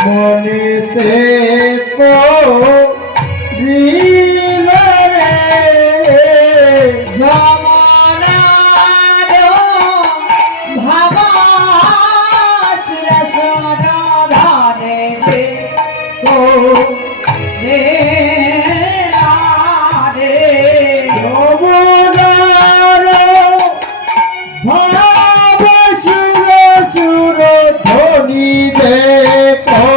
মনেতে যমনার ভাবাস রসনাধারে রে যমনার ভাবাস রসুর ধ্বনি দেখো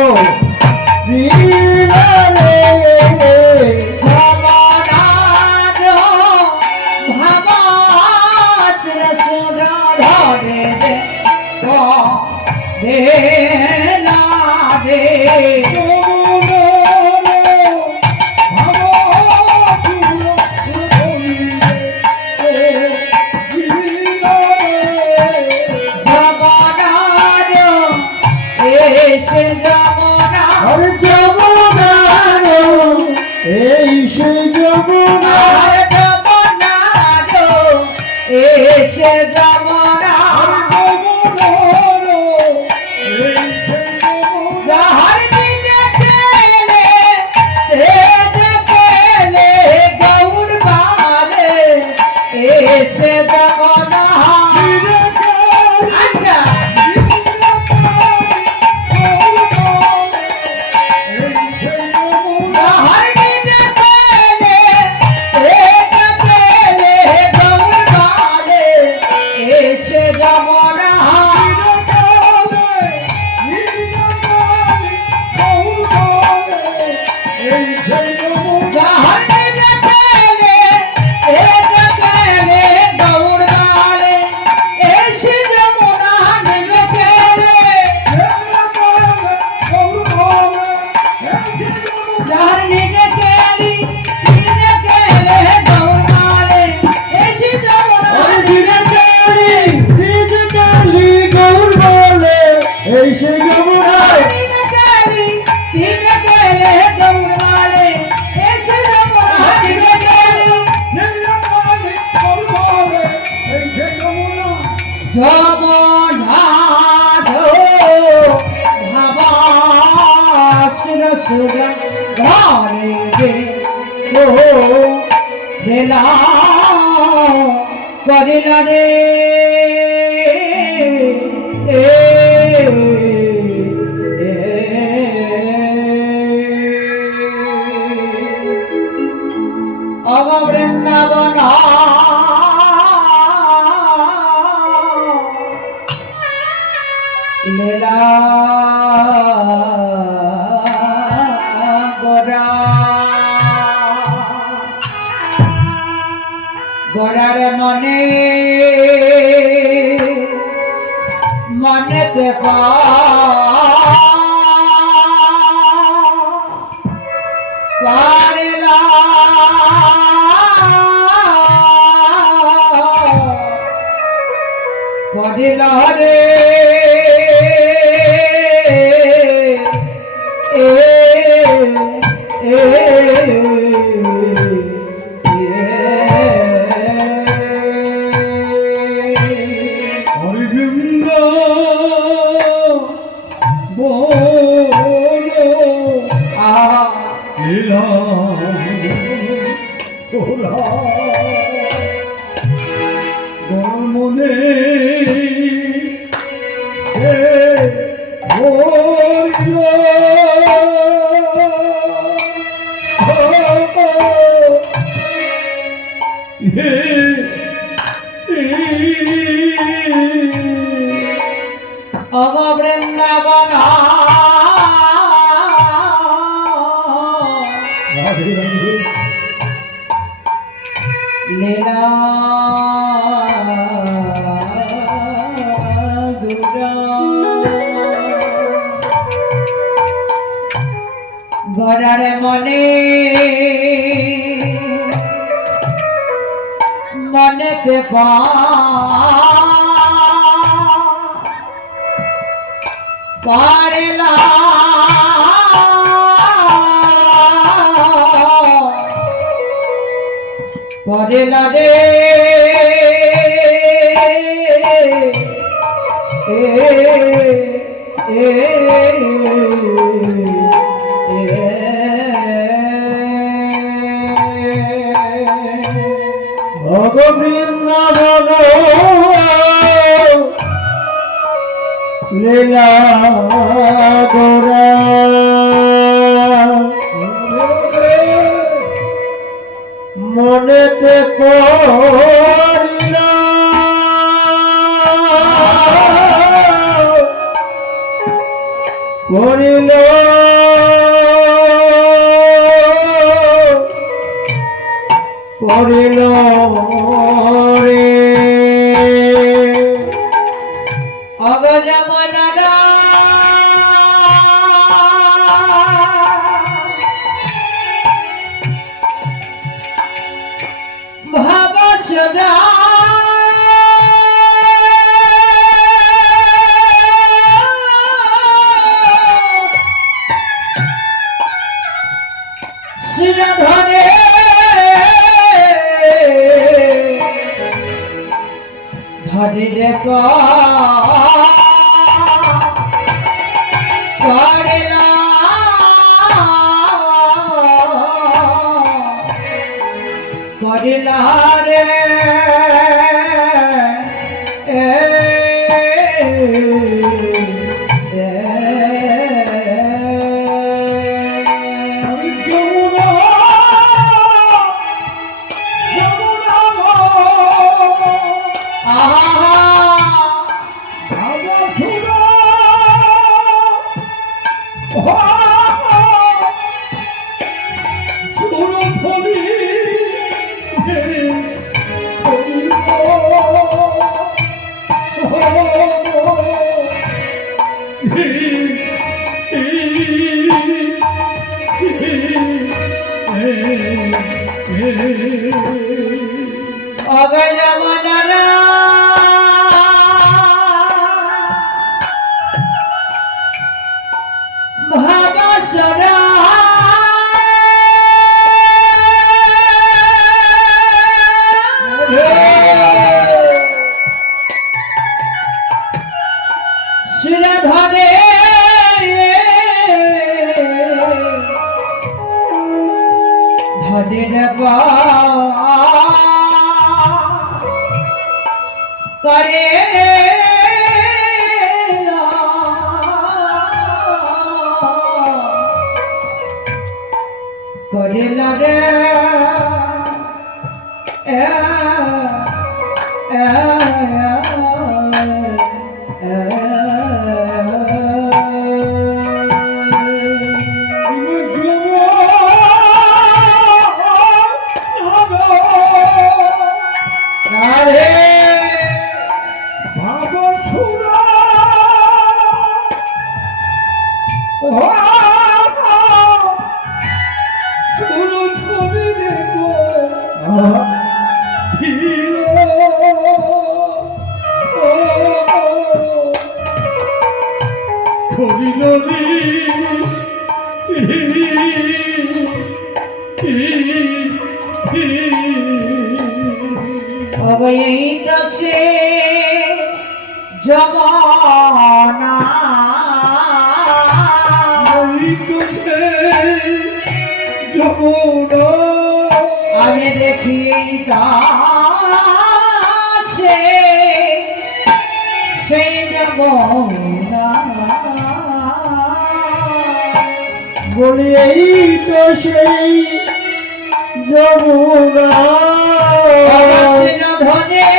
করিলা রে অগ বৃন্দাবন লীলা গোড়ার মনে মনেতে পারিলা পড়িল রে মনে অগ বৃন্দাবন লীলা গড়ারে মনে মনেতে পারেলা পড়েলা রে বৃন্দাবন লীলা গোরা মনেতে পড়িল পড়িল পড়িল রে অগজমনারা ভাবসদা শিরধরে ধরে রে করেলা করেলা রে অগজমনারা ভাবসরা শিরধরে ধরে রে করে করেলা রে এই দশে জমানা আমি দেখি দাসে সেই জমানা বলি এই তো সেই যমুনা ধনে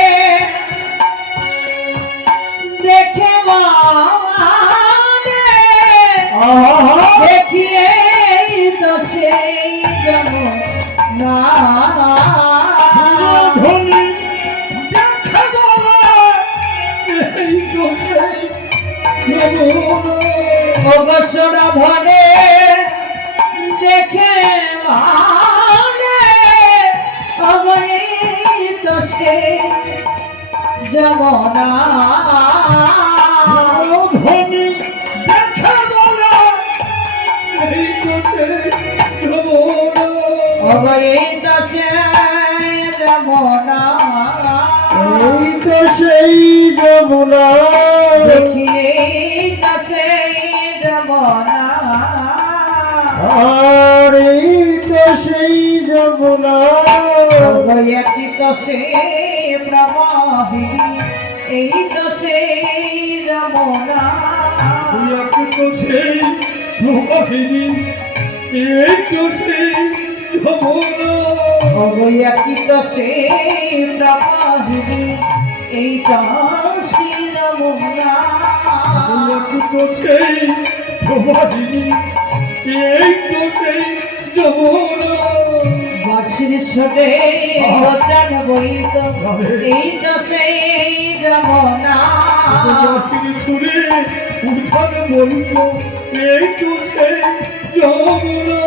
দেখে দেখিয়ে তো সেই যমুনা ধনী দেখে এই তো সেই যমুনা অগসরা ধনে দোষে যমনা ধনী দেখা বলা এই চোখে যমুনা অগয়ে দোষে যমনা এই তো সেই যমুনা দেখিয়ে দোষে যমনা আর এই তো সেই যমুনা অগয়তি দোষে প্রবাহিনী এই দোষে যমনা এক তো সেই প্রবাহিনী এই তো সেই যমুনা অগয়তি দোষে প্রবাহিনী এই দোষে যমনা এক তো সেই প্রবাহিনী এই তো সেই যমুনা বাঁশির ছোটে উদ্যান বইত এই দোষে যমনা গাছের ছুঁড়ে উঠান বলতো এই তো সেই যমুনা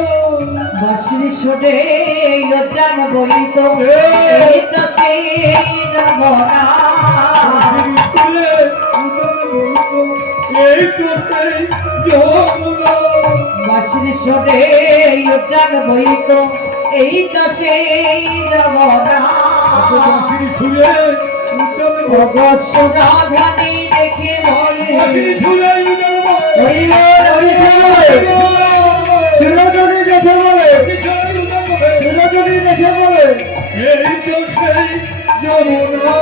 বাঁশির ছোটে উদ্যান বইত এই দোষে যমনা এই তো সেই যমুনা বাঁশির ছোটে উদ্যান বইত এই দোষে যমনা গাছের ছুঁড়ে উঠান অগস্যধানী দেখে বলে গাছের ছুঁড়ে হরিবল দেখে বলে দেখে বলে এই তো সেই যমুনা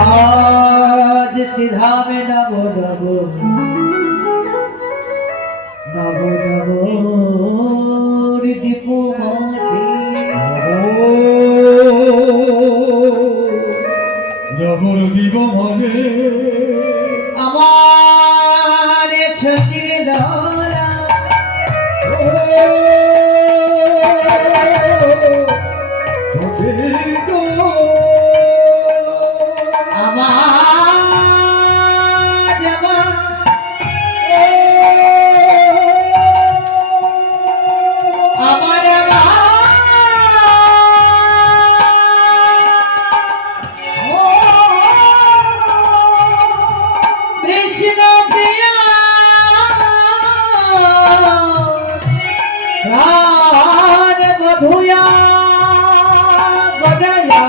आज सीधा में नमो नमो नमो नमो दीपू माझे নগর দিব মনে আমার ছচির দলা আমার জামা আমার কৃষ্ণ প্রিয়া প্রাণ বধুয়া গজয়া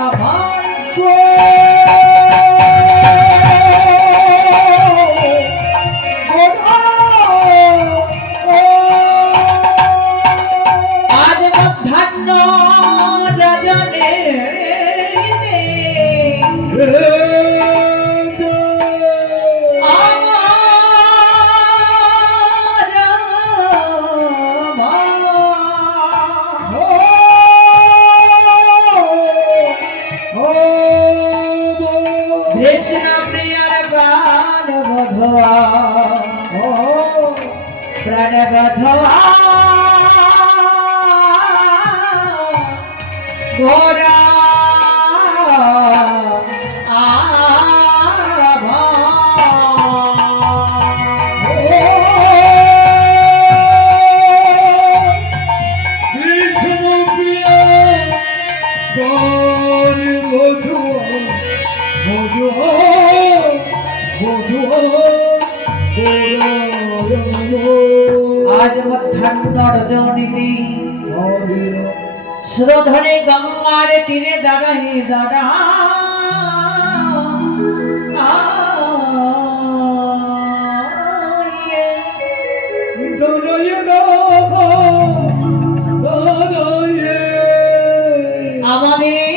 আজ মধ্যাহ্ন রজনে কৃষ্ণ প্রিয়ার প্রাণ বধুয়া প্রাণ বধুয়া গোরা কৃষ্ণ প্রিয় রজনীতে হরে শ্রোধনে গঙ্গার তীরে দাঁড়াই দাঁড়া দাঁড়াইয়ে দাঁড়াইয়ে আমাদের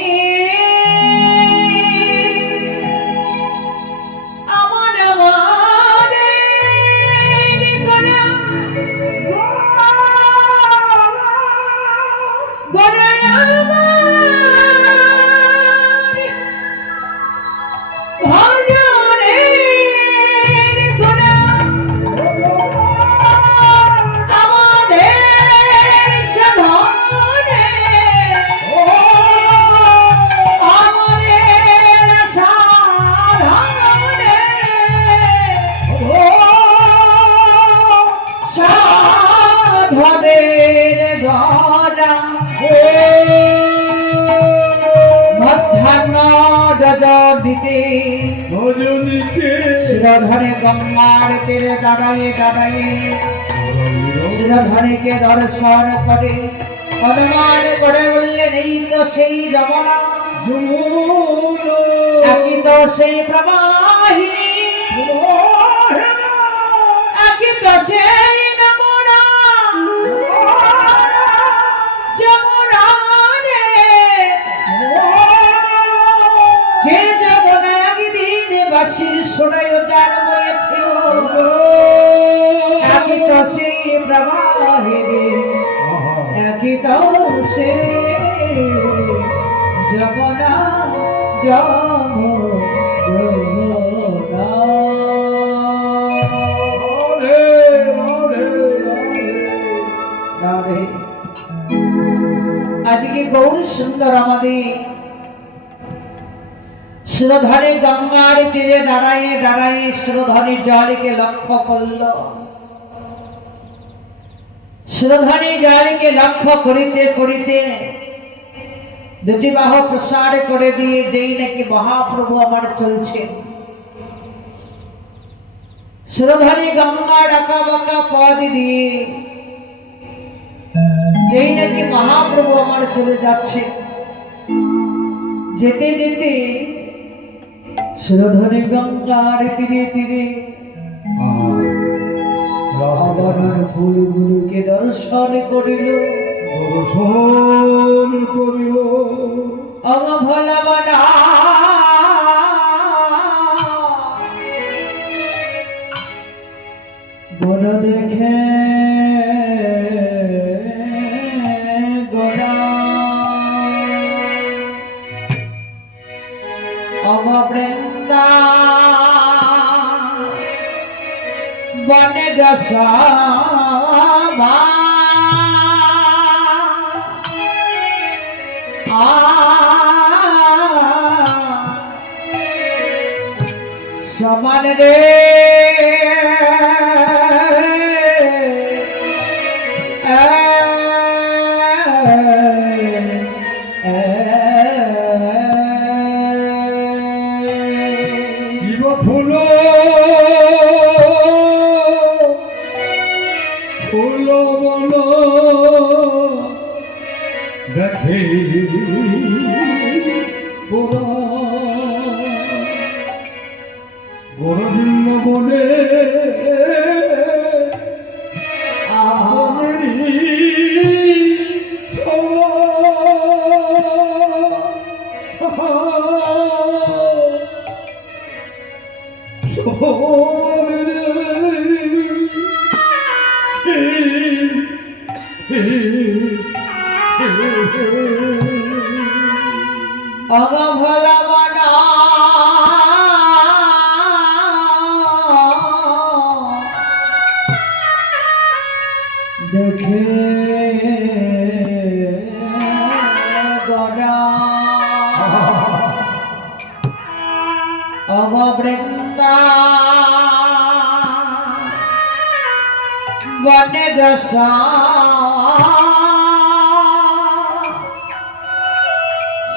দিতে ভজনীতে শিরোধরে গঙ্গার তীরে দাঁড়ায়ে দাঁড়ায়ে শিরোধরীকে দর্শন করে অনুমান করে বললেন এই তো সেই যমুনা যমুনা একই তো সেই প্রবাহিনী একই তো সেই যমুনা যমুনা রে যে যমুনা একদিন বাসির সোনায় যার বয়েছিল একই তো সেই প্রবাহিনী একই তো সেই যমুনা যমুনা রাধে আজকে গৌর সুন্দর আমাদের শিরোধরে গঙ্গার তীরে দাঁড়ায়ে দাঁড়ায়ে শিরোধরের জলকে লক্ষ্য করল শিরোধরের জলকে লক্ষ্য করিতে করিতে দুটি বাহু প্রসার করে দিয়ে যেই নাকি মহাপ্রভু আমার চলছে শিরোধরে গঙ্গার আঁকা বাঁকা পদ দিয়ে যেই নাকি মহাপ্রভু আমার চলে যাচ্ছে যেতে যেতে শিরোধরে গঙ্গার তীরে তীরে আবরণ ফুলগুলোকে দর্শন করিল দর্শন করিল অমভলা বনা বন দেখে গোড়া অমবৃন্দা বনে দশাবা সমান রে ফুল ফুল বন দেখে গোরবিন্দ বনে অগভলা বনা দেখে গড়া অগবৃন্দা বনে দশা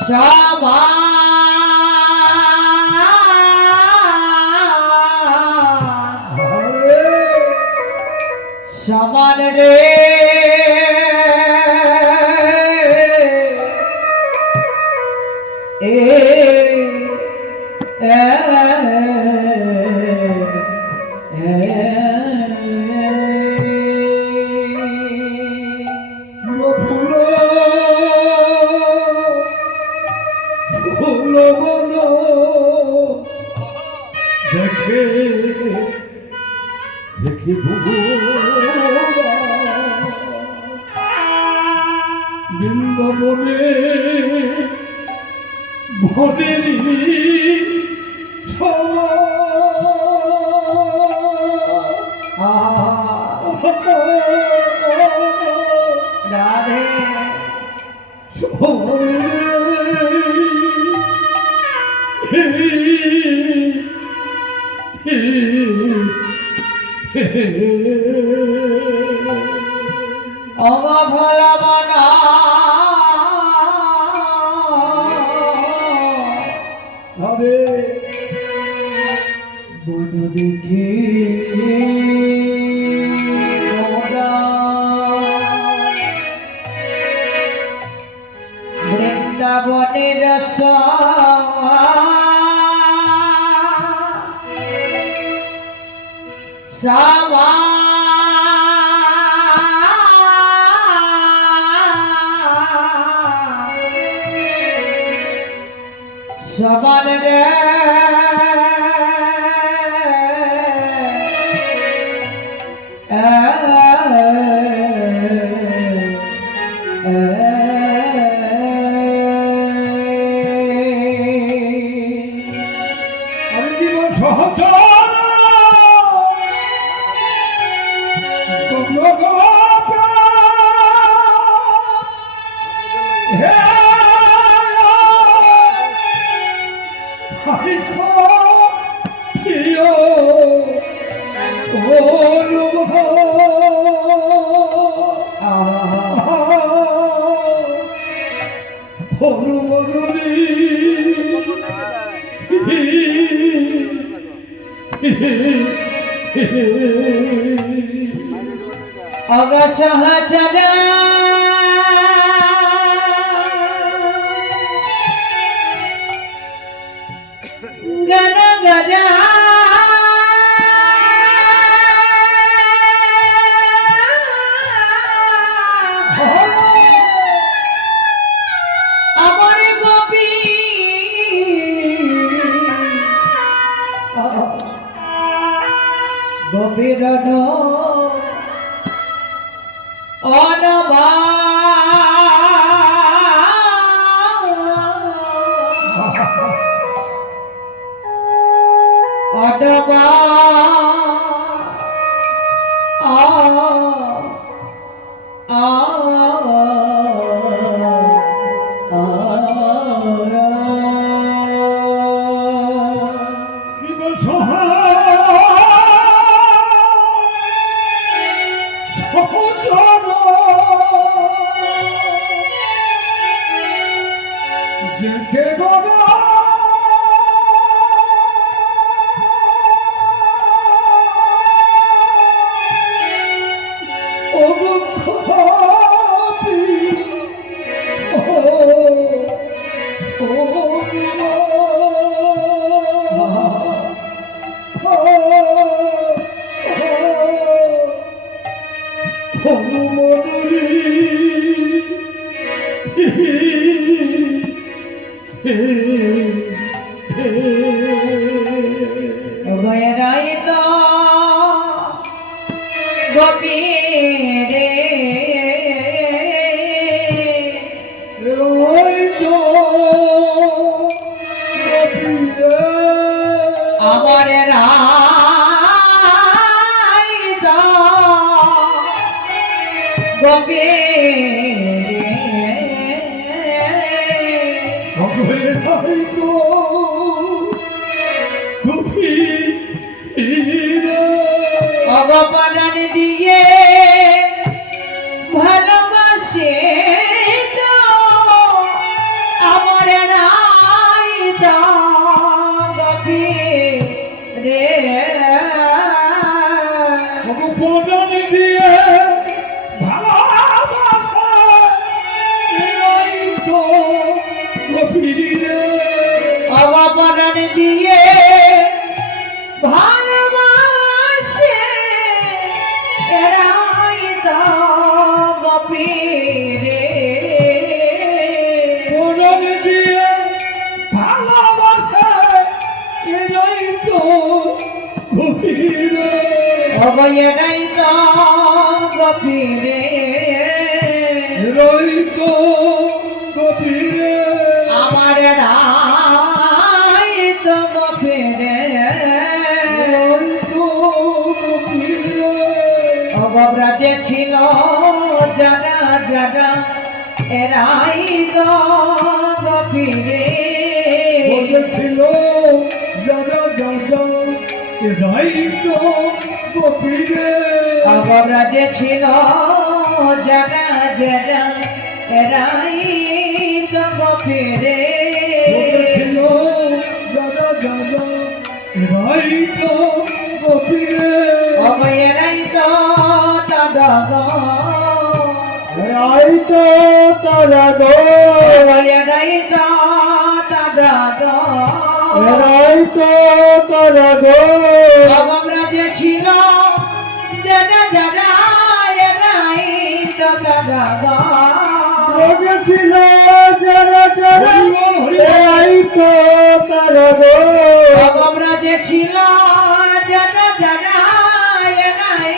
সবা সমান রে এ দেখে দেখে বৃন্দাবনে বনেরই রাধে অঙ্গ ভোলা মনা রাধে বন দেখে বৃন্দাবনের সামা সমান রে আমি জীবন সহচর অগ সহচর গণ গজা আমার গোপী গোপীর অনবা অনবা গয়রাই তো গোপী রে আমার রাই তো গোপী অগপনান দিয়ে ভালোবাসে তো আমার রাই তো গোপী রে অগপনান দিয়ে ভালোবাসে তো গোপী রে দিয়ে ভালোবাসে এরাই তো গভীরে পুরন দিয়ে ভালোবাসে এরাই তো গভীরে ওগো এরাই তো গভীরে এরাই তো গভীরে আমার এরাই তো গভীরে এরাই তো গভীরে ওগো ব্রজে ছিল যারা যারা এরাই তো গভীরে বলেছিল যারা যারা এরাই তো গভীরে ওগো ব্রজে ছিল যারা যারা এরাই তো গভীরে বলেছিল যারা যারা এরাই তো গভীরে ওগো এরাই তো তদগ এরাই তো তারা গো ওগো এরাই তো তদগ এরাই তো তারা গো আমরা যে ছিল যারা যারা এরাই তো তদগ বলেছিল যারা যারা এরাই তো তারা গো আমরা যে ছিল যারা যারা এরাই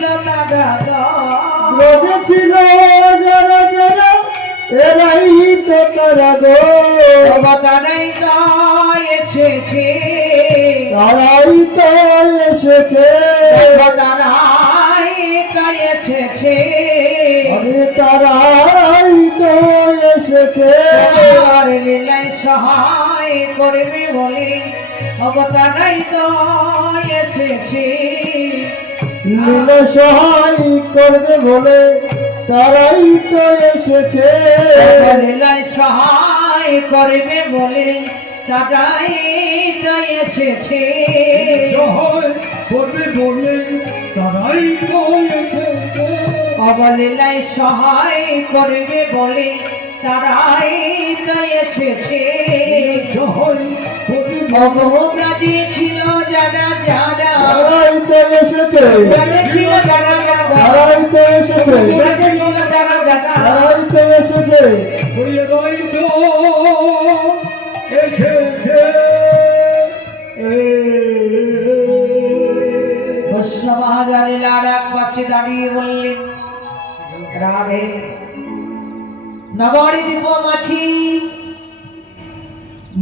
তো তদগ বলেছিল যারা যারা এরাই তো তারা গো তারাই তো এসেছে তারাই তো এসেছে তারাই তো এসেছে আরে তারাই তো এসেছে আর লীলায় সহায় করবে বলে অবতারাই তো এসেছে লীলা সহায় করবে বলে তারাই তো এসেছে লীলায় সহায় করবে বলে তারাই তো এসেছে সহায় করবে বলে তারাই তো এসেছে অবলীলায় সহায় করবে বলে তারাই তো এসেছে সহায় করবে ভগবাজি ছিল যারা যারা তারাই তো এসেছে ব্রজে ছিল যারা যারা তারাই তো এসেছে ব্রজে ছিল যারা যারা তারাই তো এসেছে এরাই তো এসেছে কৃষ্ণ মহাজালীলার এক পাশে দাঁড়িয়ে বললেন রাধে নবদ্বীপ মাছি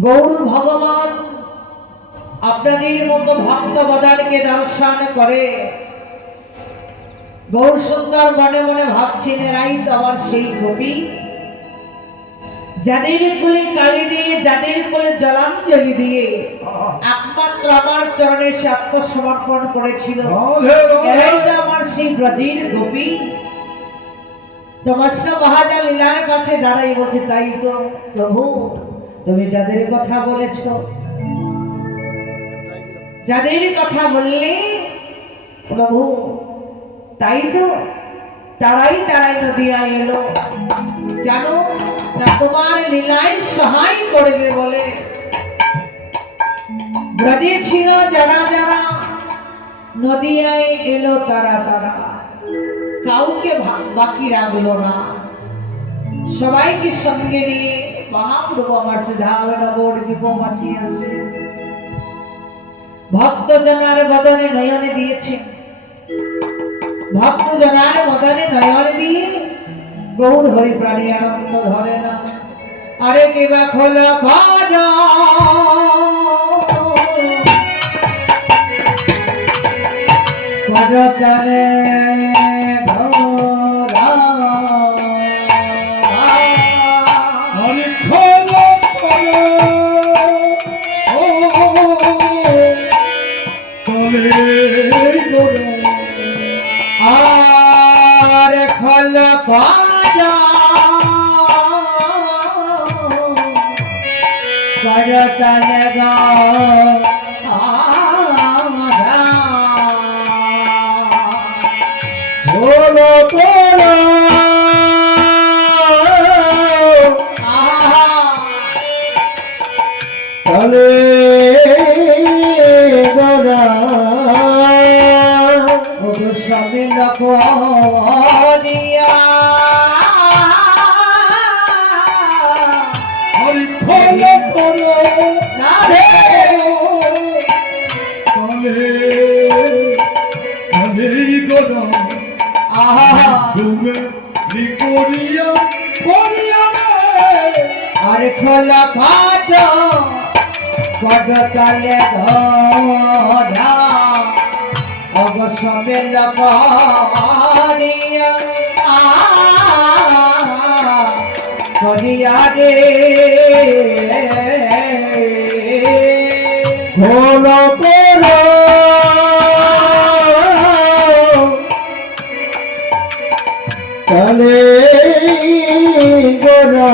গৌর ভগবান আপনাদের মতো ভক্তবদানকে দর্শন করে গৌর সুন্দর মনে মনে ভাবছেন এরাই তো আমার সেই গোপী যাদের কোলে কালি দিয়ে যাদের কোলে জলাঞ্জলি দিয়ে একমাত্র আমার চরণে সে আত্মসমর্পণ করেছিল এরাই তো আমার সেই ব্রজের গোপী তোমার মহাজাল লীলার পাশে দাঁড়াই বলছে তাই তো প্রভু তুমি যাদের কথা বলেছ যাদের কথা বললে প্রভু তাই তো তারাই তারাই নদিয়ায় এলো কেন না তোমার লীলায় সহায় করবে বলে ব্রজে ছিল যারা যারা নদিয়ায় এলো তারা তারা কাউকে বাকি রাখলো না সবাইকে সঙ্গে নিয়ে মহাপ্রভু আমার সিধাবে নবদ্বীপ মাছি আসে ভক্ত জনার বদনে নয়নে দিয়েছেন ভক্ত জনার বদনে নয়নে দিয়ে গৌর হরি প্রাণী আনন্দ ধরে না আরে কেবা খোল করতালে আর খল পাজা করতালে গা বলো বলো চলে গোরা সবে লখিয়া হরি ফল করো না রে চলে চলে গোরা আহা তুমি করিয়া করিয়া আরে খোলা ফাট বড় তালে ধরা অবসবে লখিয়া করিয়া রে ফল করো চলে গোরা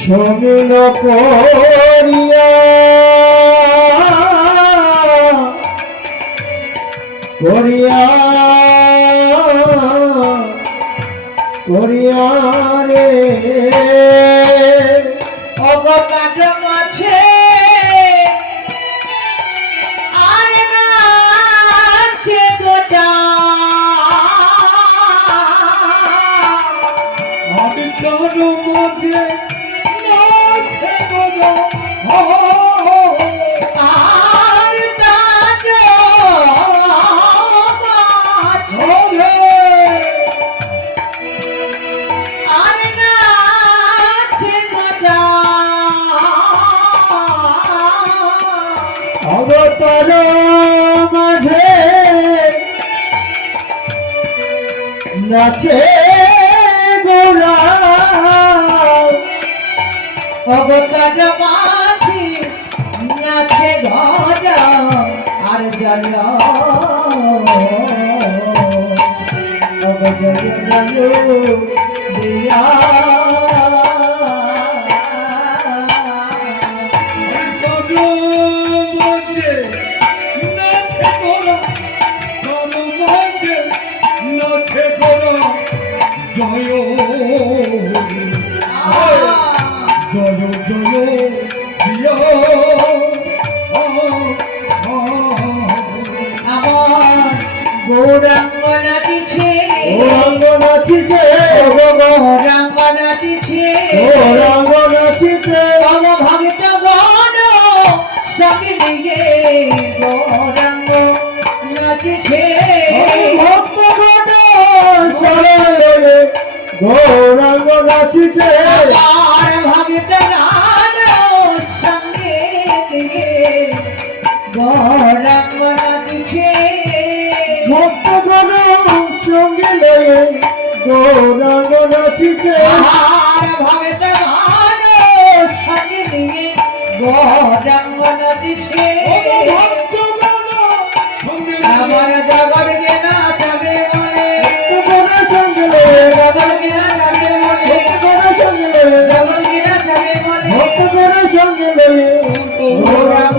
সমিল করিয়া করিয়া করিয়া রে অগকাট মাছে আর নাচে গোটা আমি তোর মধ্যে নাচে গোরা আর তাজ মাছে আর নাচে গোটা অবতার মাঝে নাচে গোরা অগকাট মাছে নাচে গজা আর জল জয় জয় দিয়া তোর মধ্যে নাচে গোরা তোর মধ্যে নাচে গোরা জয় জয় জয় দিয়া আমার গৌরাঙ্গ নাচিছে রঙ্গ নাচিছে গৌরাঙ্গ নাচিছে রঙ্গ নাচিছে ভগ ভগত গণ সঙ্গে নিয়ে গৌরাঙ্গ নাচিছে ভক্তগণ সরে গৌরাঙ্গ নাচিছে আর ভগত গান সঙ্গে নিয়ে গৌরাঙ্গ নাচিছে ভক্তগণ সঙ্গে লয়ে গৌরাঙ্গ নাচিছে আর ভগত গান সঙ্গে নিয়ে গৌরাঙ্গ নাচিছে আমার জগৎকে নাচাবে মনে ভক্তগণ সঙ্গে লয়ে জগৎকে নাচাবে মনে ভক্তগণ সঙ্গে লয়ে জগৎকে নাচাবে মনে ভক্তগণ সঙ্গে লয়ে গৌরাঙ্গ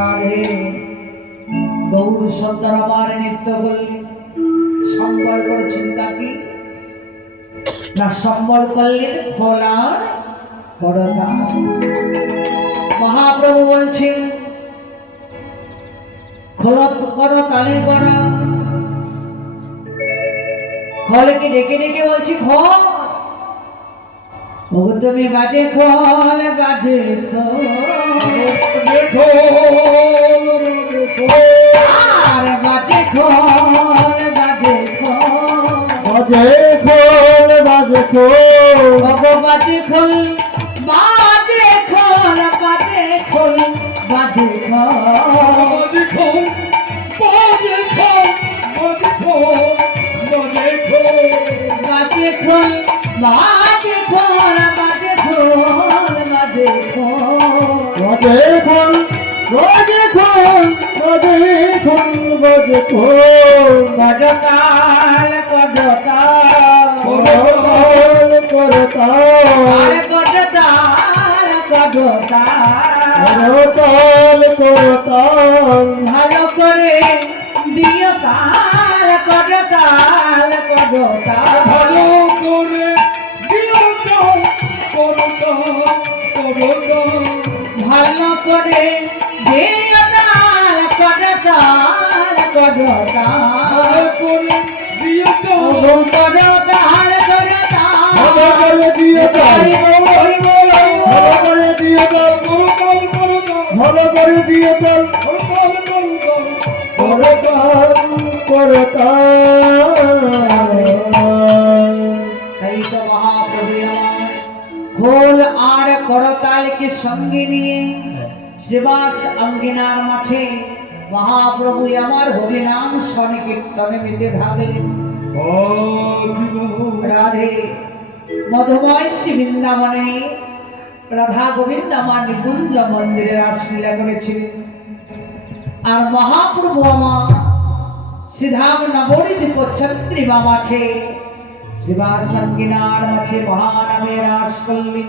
রাধে গৌর সুন্দর আমার নৃত্য করলে সম্বল করে চিন্তা কি না সম্বল করলেন খোলার করতা মহাপ্রভু বলছেন খোলত করো তালে করা খলকে ডেকে ডেকে বলছি খল ওগো তুমি বাজে খল বাজে খল দেখো আর বাজে খল বাজে খল বাজে খোল বাজে খোল ওগো বাজে খল বাজে খল বাজে খল বাজে খল বাজে খল বাজে খল বাজে খল বাজে খল কডতাল কডতাল আরে কডতাল কডতাল ভালো করে দিও তাল করতাল করতাল ভালো করে দিও তাল করতাল করতাল ভালো করে দিও তাল করতাল করতাল ভালো করে দিও তাল করতাল করতাল ভালো করে দিও তাল হরি বল হরি বল ভালো করে দিও তাল করতাল করতাল ভালো করে দিও তাল করতাল করতাল করতাল তাই তো মহাপ্রভু আমার খোল আর করতালকে সঙ্গে নিয়ে শ্রীবাস অঙ্গিনার মাঝে মহাপ্রভু আমার হরিনাম স্বনে কীর্তনে মেতে থাকলেন। রাধে মধুময় শ্রী বৃন্দাবনে রাধা গোবিন্দ আমার নিকুঞ্জ মন্দিরে রাসলীলা করেছিলেন। আর মহাপ্রভু আমার শ্রীধাম নবরীতি পচ্ছন্ত্রী মাছে শ্রীবার সঙ্গিনার মাঝে মহানামে রাস করলেন।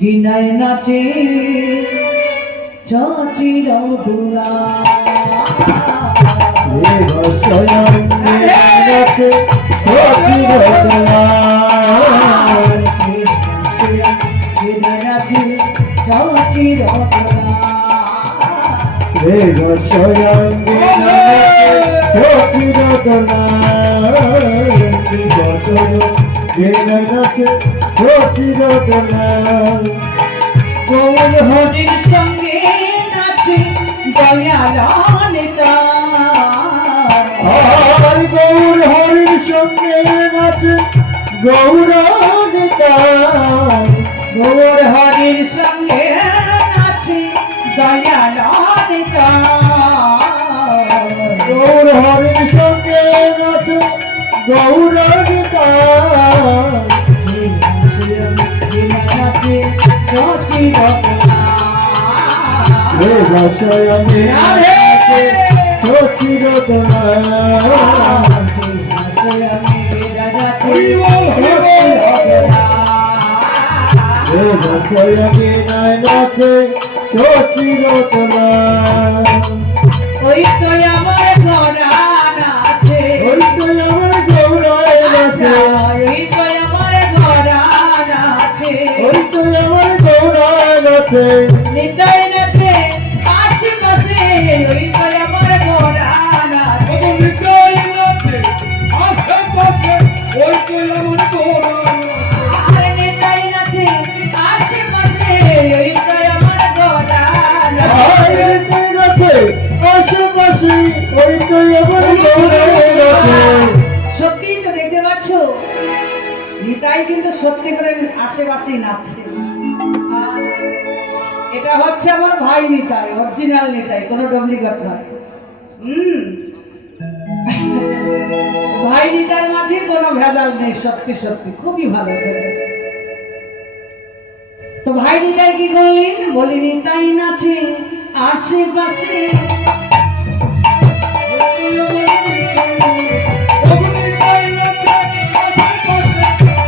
গিনায় নাচে চাচির দুলা গৌর হরির সঙ্গে নাচে দয়ালালিতা গৌর হরির সঙ্গে নাচে গৌরতা গৌর হরির সঙ্গে নাচে দয়ালালিতা গৌর হরির সঙ্গে নাচে গৌরতা ওই তো আমার ঘোড়া নাচে ওই তো আমার গৌরায় নাচে ওই তো আমার ঘোড়া নাচে ওই তো আমার গৌরায় নাচে নিতাই নাচে আশেপাশে ওই তো আমার ঘোড়া নাচে নিতাই নাচে আশেপাশে ওই তো আমার গৌরায় আর নিতাই নাচে আশেপাশে ওই তো আমার ঘোড়া নাচে আশেপাশে ওই তো আমার গৌরায় নাচে সত্যি তো দেখতে পাচ্ছ নিতাই কিন্তু সত্যি করে আশেপাশেই নাচছে। আর এটা হচ্ছে আমার ভাই নিতাই, অরিজিনাল নিতাই, কোনো ডুপ্লিকেট নয়। ভাই নিতাইয়ের মাঝে কোনো ভেজাল নেই, সত্যি সত্যি খুবই ভালো ছেলে। তো ভাই নিতাই কি করলেন, বলি নিতাই নাচে আশেপাশে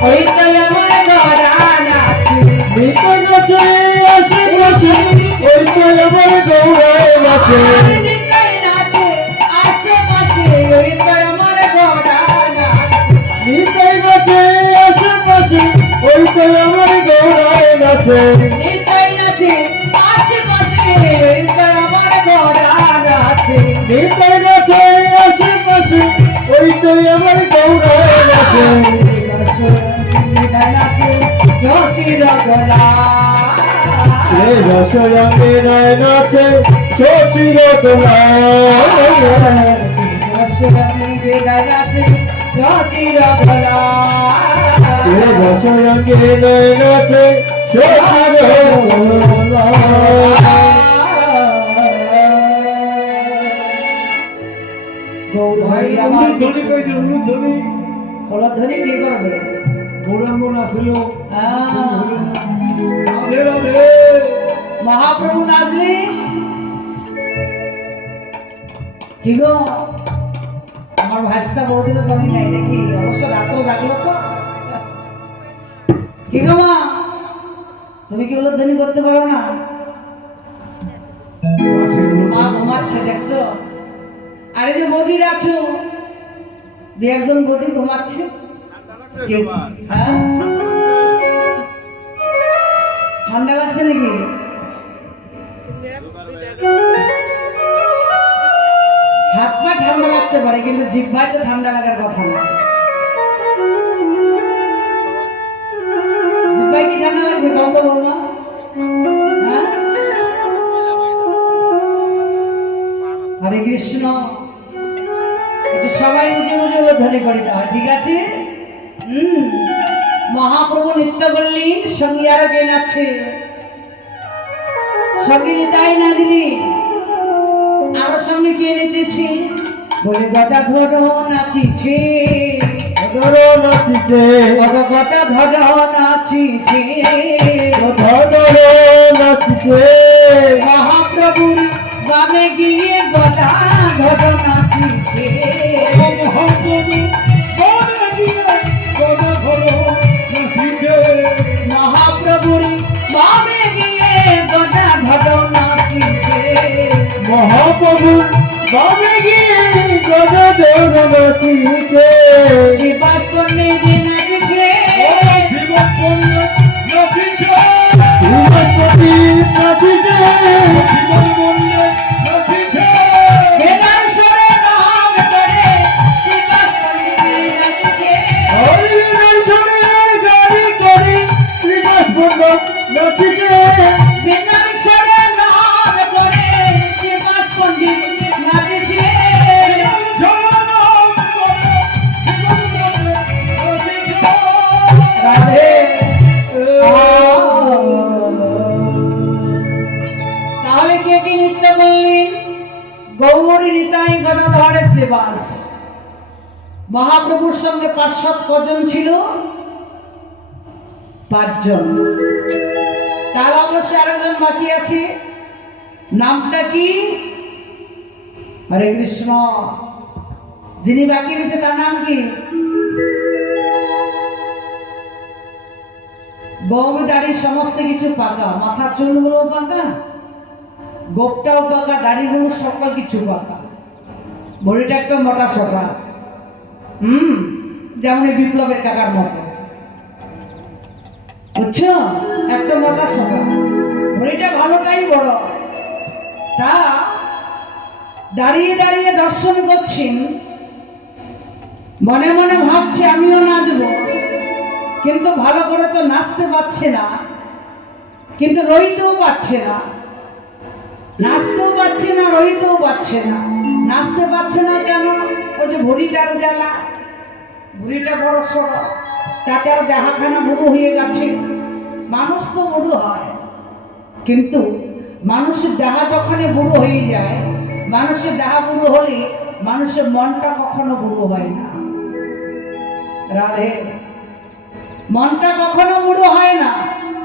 ওই তো আমার ঘোড়া নাচে নিতাই নাচে আশেপাশে ওই তো আমার গৌরায় নাচে নিতাই নাচে আশেপাশে ওই তো আমার ঘোড়া নাচে নিতাই নাচে আশেপাশে ওই তো আমার গৌরায় নাচে নিতাই নাচে আশেপাশে ওই তো আমার ঘোড়া নাচে নিতাই নাচে আশেপাশে ওই তো আমার গৌরায় নাচে নিতাই নাচে চচির গলা রসরঙ্গে নয় নাচে শশীর তোলা রসরঙ্গে নাচে চচির গলা রসরঙ্গে নয় নাচে শশীর তোলা গৌর ভাই আমার ধ্বনি ধ্বনি কি করবে গৌরাঙ্গন আসলো রাধে রাধে মহাপ্রভু নাচলি কি গো আমার ভাইস্তা বৌদির ধ্বনি নাই নাকি? অবশ্য রাত্র জাগলো তো। কি গো মা, তুমি কি উলুধ্বনি করতে পারো না? দেখছো? আরে যে বৌদিরা আছো, দু একজন বৌদি ঘুমাচ্ছে। হ্যাঁ? ঠান্ডা লাগছে নাকি? হাত পা ঠান্ডা লাগতে পারে, কিন্তু জিহ্বায় তো ঠান্ডা লাগার কথা না। জিহ্বায় কি ঠান্ডা লাগবে কও তো বৌমা? হ্যাঁ? হরে কৃষ্ণ। একটু সবাই বুঝে বুঝে উল্লেখ করিতে হয়, ঠিক আছে? মহাপ্রভু নৃত্য করলেন, সঙ্গী আরো কে নাচছে? সঙ্গী নিতাই নাচলি, আরো সঙ্গে কে নেচেছে? বলে গদাধর নাচিছে, ধরো নাচিছে, গদাধর নাচিছে, ধরো নাচিছে, মহাপ্রভুর বামে গিয়ে গদাধর নাচিছে, মহাপ্রভু বনে গিয়ে গদাধর নাচিছে, মহাপ্রভুর বামে গিয়ে গদাধর নাচিছে, মহাপ্রভু বামে গিয়ে গদাধর নাচিছে, জীবাস্কন্যে দিয়ে নাচিছে, জীবন নাচিছে, জীবনপতি নাচিছে, জীবন বললে নাচিছে, বেনার স্বরে নাম করে জীবাস্কন্যে দিয়ে নাচিছে, হরিনাম শুনে গাড়ি করে শ্রীবাস বন্ধ নাচিছে, বেনার স্বরে নাম করে জীবাস্কন্যে নাচিছে, রাধে। তাহলে কে কি নৃত্য করলেন? গৌরী নিতাই গদাধর শ্রীবাস। মহাপ্রভুর সঙ্গে পার্শ্বদ কজন ছিল? 5 জন। তার অবশ্যই আরেকজন বাকি আছে, নামটা কি? হরে কৃষ্ণ। যিনি বাকি রয়েছে তার নাম কি? গৌরী দাড়ি সমস্ত কিছু পাকা, মাথার চুলগুলো পাকা, গোপটাও পাকা, দাড়িগুলো সকল কিছু পাকা, বড়িটা একটা মোটা সোটা, যেমন এই বিপ্লবের কাকার মতো, বুঝছো? একটা মোটা সোটা, বড়িটা ভালোটাই বড়। তা দাঁড়িয়ে দাঁড়িয়ে দর্শন করছেন, মনে মনে ভাবছে আমিও নাচবো, কিন্তু ভালো করে তো নাচতে পারছে না, কিন্তু রইতেও পারছে না, নাচতেও পারছে না, রইতেও পারছে না। নাচতে পারছে না কেন? ওই যে ভুঁড়িটার জ্বালা, ভুঁড়িটা বড় সড়ো, তাতে আর দেহাখানা বুড়ো হয়ে গেছে। মানুষ তো বুড়ো হয়, কিন্তু মানুষের দেহা যখনই বুড়ো হয়ে যায়, মানুষের দেহা বুড়ো হলে মানুষের মনটা কখনো বুড়ো হয় না। রাধে। মনটা কখনো বুড়ো হয় না।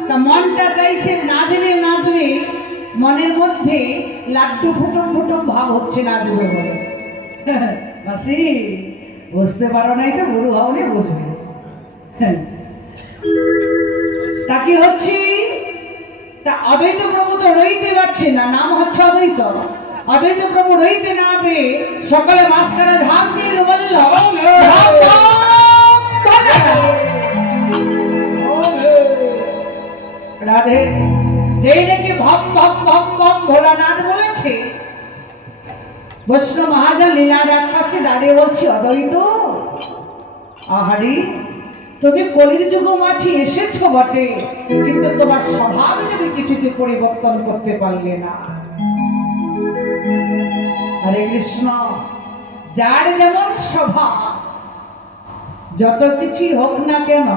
তা মনটা চাইছে নাচবে নাচবে, মনের মধ্যে লাড্ডু ফুটুম ফুটুম ভাব হচ্ছে নাচবে বলে। মাসি বুঝতে পারো নাই তো, বুড়ো হওনি বুঝবে। তা কি হচ্ছে? তা অদ্বৈত প্রভু তো রইতে পারছে না, নাম হচ্ছে অদ্বৈত। অদ্বৈত প্রভু রইতে না পেয়ে সকালে মাস্টারা ঝাঁপ দিয়ে বলল, রাধে। যেই নাকি ভম ভম ভম ভম ভোলানাথ বলেছে, বৈষ্ণব মহাজন লীলার এক পাশে দাঁড়িয়ে বলছি, অদ্বৈত আহারি, তুমি কলির যুগ মাঝি এসেছো বটে, কিন্তু তোমার স্বভাব তুমি কিছুতে পরিবর্তন করতে পারলে না। হরে কৃষ্ণ। যার যেমন স্বভাব, যত কিছুই হোক না কেন,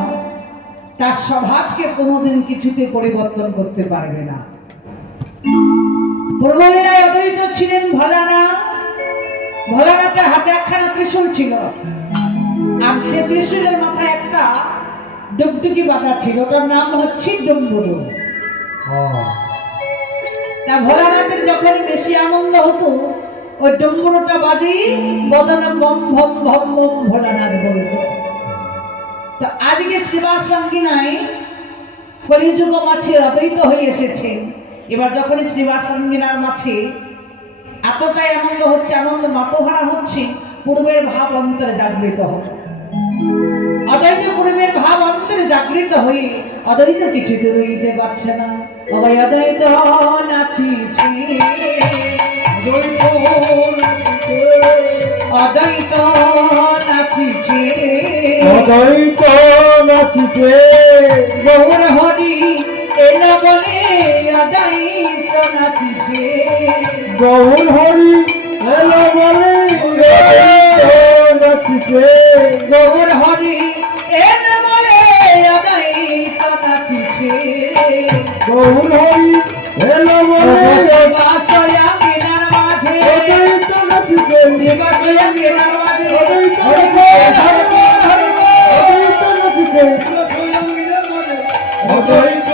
তার স্বভাবকে কোনোদিন কিছুতে পরিবর্তন করতে পারবে না। প্রবলীলায় অদ্বৈত ছিলেন ভোলানাথ। ভোলানাথের হাতে একখানা ত্রিশূল ছিল, আর সে ত্রিশূলের মাথায় একটা ডুগডুগি বাঁধা ছিল, ওটার নাম হচ্ছে ডম্বুরু। তা ভোলানাথের যখন বেশি আনন্দ হতো, ওই ডম্বুরুটা বাজি বদনে বম ভম ভম ভম ভোলানাথ বলতো। তো আজকে শ্রীবাস সঙ্গিনায় কলিযুগ মাঝে অদ্বৈত হয়ে এসেছে। এবার যখন শ্রীবাস সঙ্গিনার মাঝে এতটাই আনন্দ হচ্ছে, আনন্দ মাতোহারা হচ্ছে, পূর্বের ভাব অন্তরে জাগৃত হবে। অদ্বৈত পূর্বের ভাব অন্তরে জাগৃত হয়ে অদ্বৈত কিছু রইতে পারছে না। অভয় অদ্বৈত নাচিছে, অদ্বৈত নাচিছে, অদ্বৈত নাচিছে, গৌর হরি এলা বলে অদ্বৈত নাচিছে, গৌর হরি এলা বলে নাচিছে, গৌর হরি এলা বলে অদ্বৈত নাচিছে, গৌর হরি এলা বলে বাসয়া কেনার মাঝে অদ্বৈত নাচিছে, বাসয়া কেনার মাঝে অদ্বৈত নাচিছে, অদ্বৈত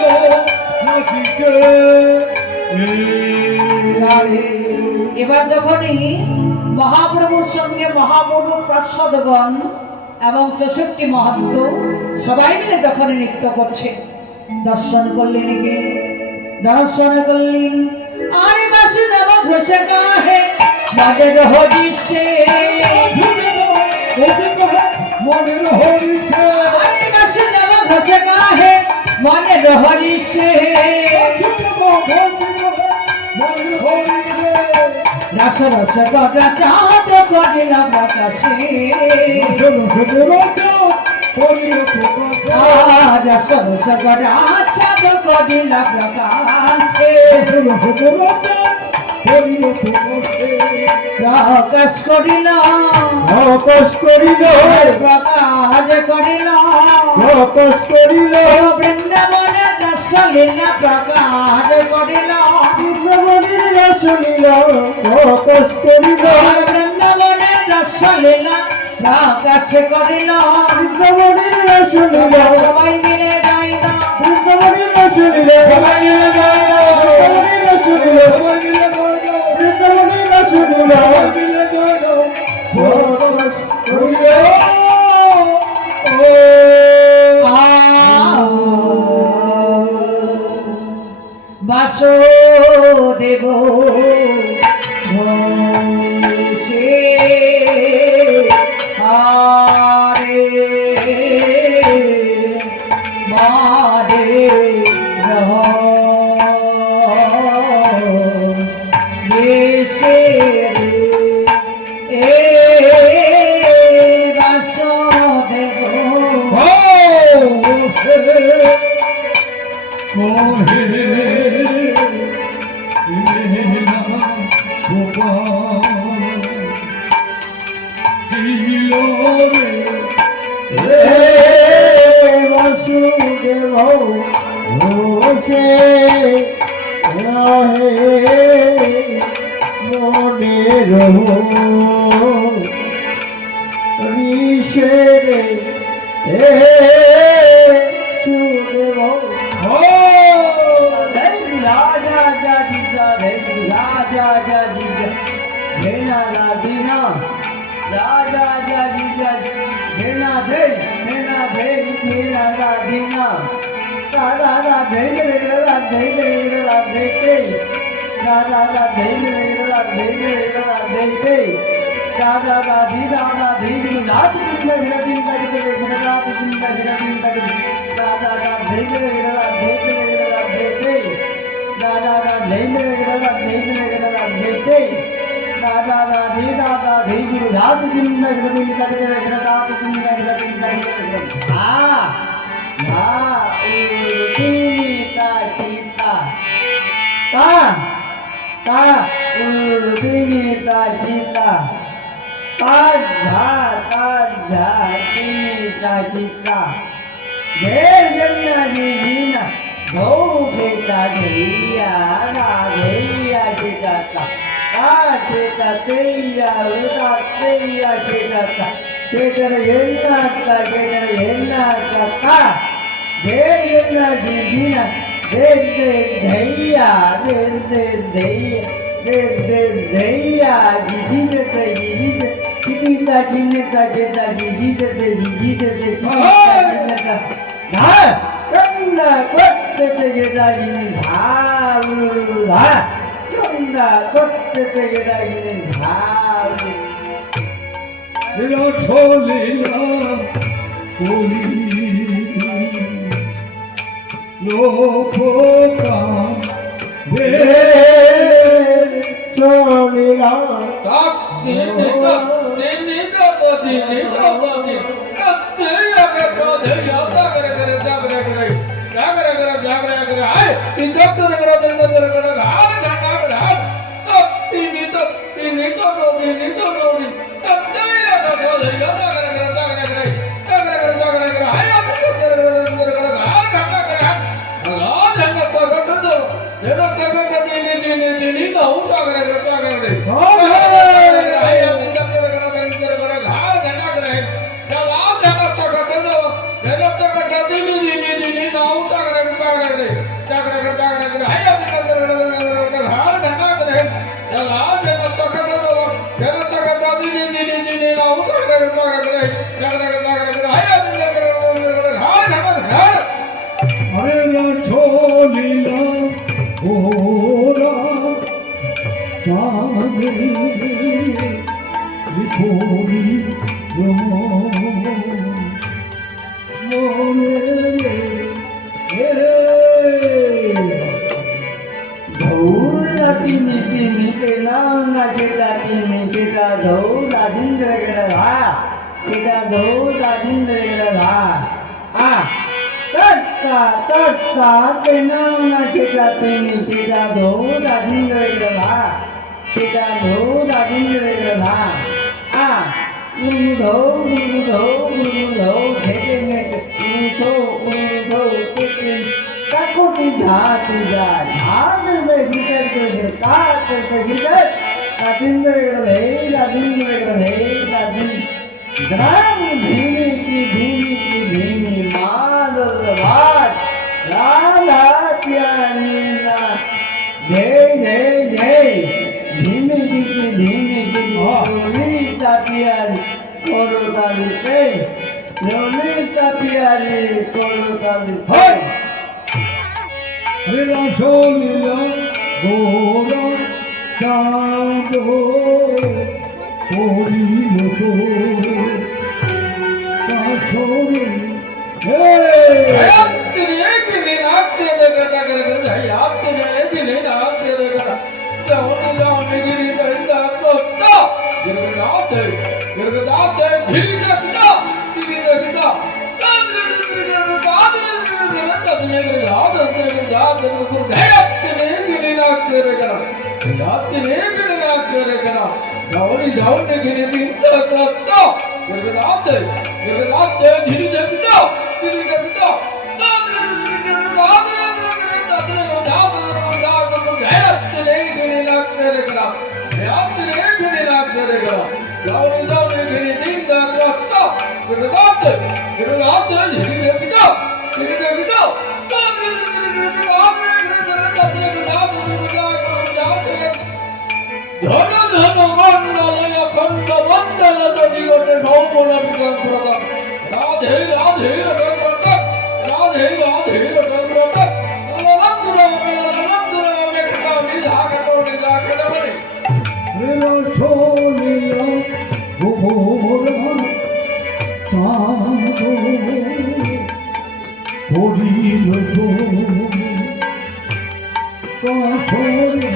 নাচিছে। এবার যখনই মহাপ্রভুর সঙ্গে মহাপ্রভুর পার্ষদগণ এবং 64 মহাত্ম সবাই মিলে যখন নৃত্য করছে, দর্শন করলেন কে? দর্শন করলেন আরে বাসুদেব ঘোষে গাহে মনের হরিষে, মনের হরিছে, আরে বাসুদেব ঘোষে গাহে মনের হরিষে, রস রস গগা চাঁদ করিলাম আকাশে, রস রস গগা চাঁদ করিলাম আকাশে, প্রকাশ করিলাম, প্রকাশ করিল, প্রকাশ করিলাম, প্রকাশ করিল, বৃন্দাবনে দর্শ লীলা প্রকাশ করিলাম, বৃন্দাবনের রস লীলা প্রকাশ করিল, বৃন্দাবনে দর্শ লীলা প্রকাশ করিলাম, বৃন্দাবনের রস লীলা সবাই মিলে যাই না, বৃন্দাবনের রস লীলা সবাই মিলে যাই না, বৃন্দাবনের রস লীলা বৃন্দাবনের রস লীলা প্রকাশ করিল। বাসুদেব ঘোষে আরে মারে দেশে এ বাসুদেব ধান্দা করতে গেলে ধার রসলীলা করি লোককাম রে চলিলা হরে রসলীলা ওরা সাগে বিপরি ধৌলা তিনি তিনিতে নাম না যেটা তিনি সেটা ধৌলা দিন ধরে গেলে ধা সেটা ধৌলা দিন ধরে গেলে ধা তৎকা তে নাম না যেটা তিনি সেটা ধৌলা দিন ধরে গেলে ধা সেটা ধৌলা দিন ধরে গেলে ধা ধৌ ঘেটে মেটে উঠো কাকুটি ঝাঁচি যায় ঝাঁচবে ভিতর করে কাটবে ভিতর রাজিন্দ্র রাজিন গ্রাম ধীমি মাদল বাদ রাধা প্यारी ना जय धीमी की लोलिता प्यारी करो काली पे लोलिता प्यारी करो काली पे হরে রসলীলা গোরা সাগো করিল তো কাশরে রসলীলা গোরা সাগো করিল তো কাশরে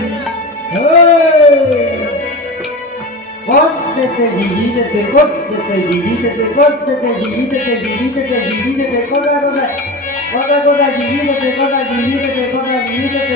Cortete, divídete, cortete, divídete, cortete, divídete, divídete, divídete, coda, divídete, ya, cortete, divídete, divídete,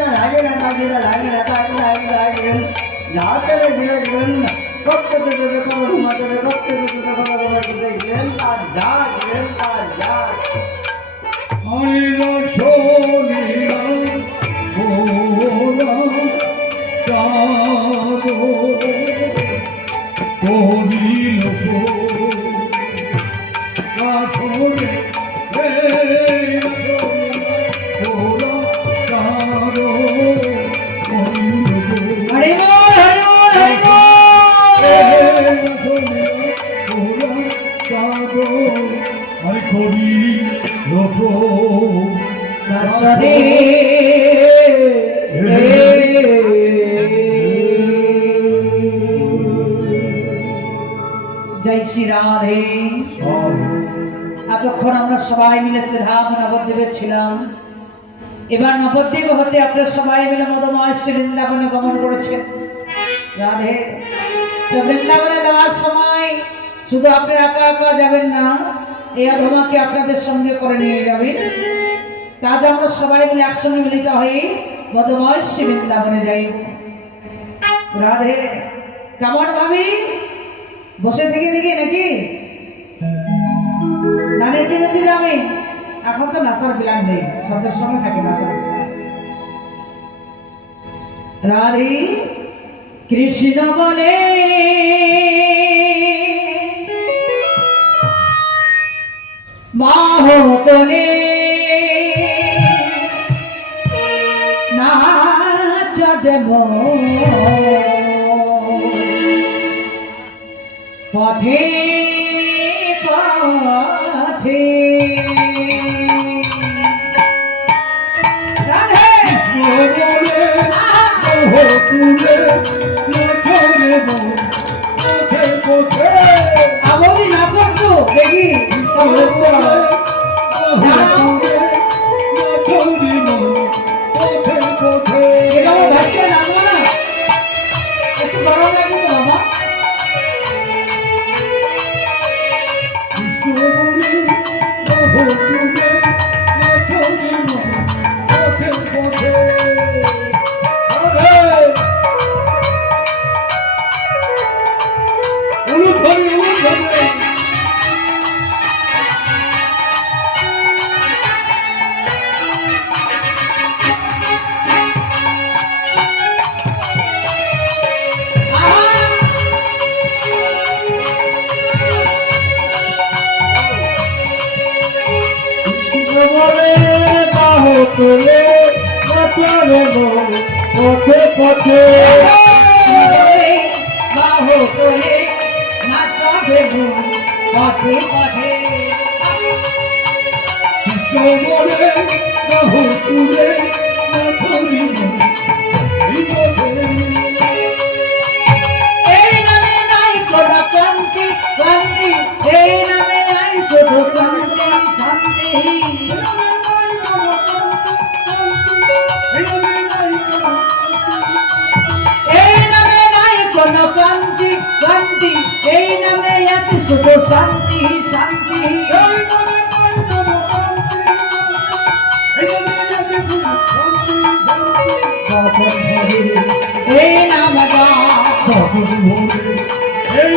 धागे ना ताकेला धागे ना হরে রসলীলা গোরা করিল রাধরে হরি বল হরি বল হরি বল করি লোক দাসরে জয় শ্রী রাধে। এতক্ষণ আমরা সবাই মিলে শ্রীধাম নবদ্বীপে ছিলাম, এবার নবদ্বীপ হতে আপনারা সবাই মিলে মদময় শ্রী বৃন্দাবনে গমন করেছেন। রাধে। তো বৃন্দাবনে যাওয়ার সময় শুধু আপনারা একা একা যাবেন না, এই অধমাকে আপনাদের সঙ্গে করে নিয়ে যাবেন। তাজ আমরা সবাই মিলে একসঙ্গে মিলিত হয়ে মদময় শ্রী বৃন্দাবনে যাই। রাধে। কেমন ভাবি বসে থেকে দেখি নাকি না নেচে নেচে যাবে? এখন তো নাসার প্ল্যান নেই, সন্ধ্যের সময় থাকে নাসার। রাধে কৃষ্ণ বলে বাহ তোলে নাচ দেব পথে পথে। রাধে আবদি নাচক তো দেখি সব বুঝতে পারো। এরকম ভাইকে নাচবো না, একটু গরম লাগবে তো বাবা। তোলে নাচরে মন পথে পথে বাহু তোলে নাচবে পথে পথে। বলে বহু তুলে নাচরি এই নামে নাই কোনো ক্লান্তি ক্লান্তি, এই নামে নাই শুধু শান্তি শান্তি। এই নামে নাই কোনো ক্লান্তি ক্লান্তি, এই নামে আছে শুধু শান্তি শান্তি। এই নাম ভরে